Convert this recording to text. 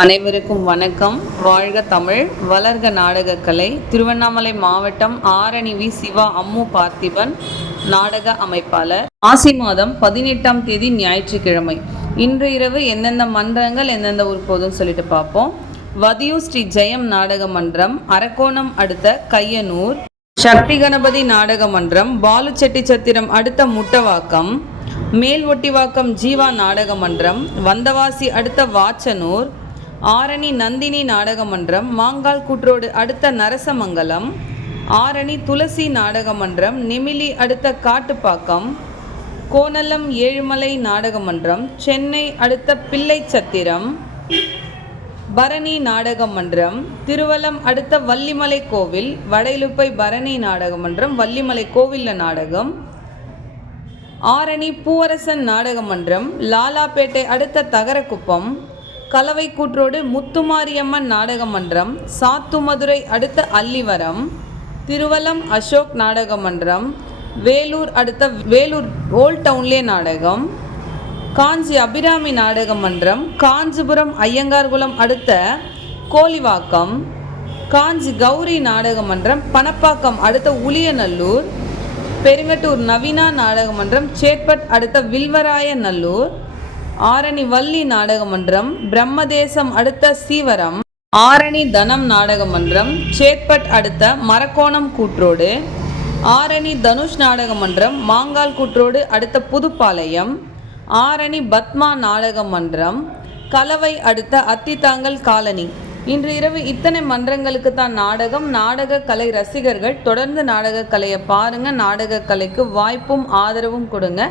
அனைவருக்கும் வணக்கம். வாழ்க தமிழ் வளர்க நாடகக்கலை திருவண்ணாமலை மாவட்டம் ஆரணி வி சிவா அம்மு பார்த்திபன் நாடக அமைப்பாளர். ஆசி மாதம் பதினெட்டாம் தேதி ஞாயிற்றுக்கிழமை. இன்று இரவு எந்தெந்த மன்றங்கள் எந்தெந்த ஊர் போதும்னு சொல்லிட்டு பார்ப்போம். வதியூர் ஸ்ரீ ஜெயம் நாடக மன்றம் அரக்கோணம் அடுத்த கையனூர். சக்தி கணபதி நாடக மன்றம் பாலு செட்டிச்சத்திரம் அடுத்த முட்டவாக்கம். மேல் ஒட்டிவாக்கம் ஜீவா நாடக மன்றம் வந்தவாசி அடுத்த வாச்சனூர். ஆரணி நந்தினி நாடகமன்றம் மாங்கால் கூற்றோடு அடுத்த நரசமங்கலம் ஆரணி துளசி நாடகமன்றம் நிமிலி நெமிலி அடுத்த காட்டுப்பாக்கம் கோனலம் ஏழுமலை நாடகமன்றம் சென்னை அடுத்த பிள்ளைச்சத்திரம் பரணி நாடக மன்றம் திருவலம் அடுத்த வள்ளிமலை கோவில் வடையிலுப்பை பரணி நாடகமன்றம் வள்ளிமலை கோவிலில் நாடகம் ஆரணி பூவரசன் நாடகமன்றம் லாலாபேட்டை லாலாப்பேட்டை அடுத்த தகரக்குப்பம் கலவை கூற்றோடு முத்துமாரியம்மன் நாடக மன்றம் சாத்துமதுரை அடுத்த அல்லிவரம் திருவலம் அசோக் நாடக மன்றம் வேலூர் அடுத்த வேலூர் ஓல்ட் டவுன்லே நாடகம் காஞ்சி அபிராமி நாடக மன்றம் காஞ்சிபுரம் ஐயங்கார்குளம் அடுத்த கோலிவாக்கம் காஞ்சி கௌரி நாடக மன்றம் பணப்பாக்கம் அடுத்த உளியநல்லூர் பெருங்கட்டூர் நவீனா நாடக மன்றம் சேட்பட் அடுத்த வில்வராய நல்லூர் ஆரணி வள்ளி நாடக மன்றம் பிரம்மதேசம் அடுத்த சீவரம் ஆரணி தனம் நாடக மன்றம் சேத்பட் அடுத்த மரக்கோணம் கூற்றோடு ஆரணி தனுஷ் நாடக மன்றம் மாங்கால் கூற்றோடு அடுத்த புதுப்பாளையம் ஆரணி பத்மா நாடக மன்றம் கலவை அடுத்த அத்தித்தாங்கல் காலனி. இன்று இரவு இத்தனை மன்றங்களுக்கு தான் நாடகம். நாடக கலை ரசிகர்கள் தொடர்ந்து நாடக கலையை பாருங்க. நாடக கலைக்கு வாய்ப்பும் ஆதரவும் கொடுங்க.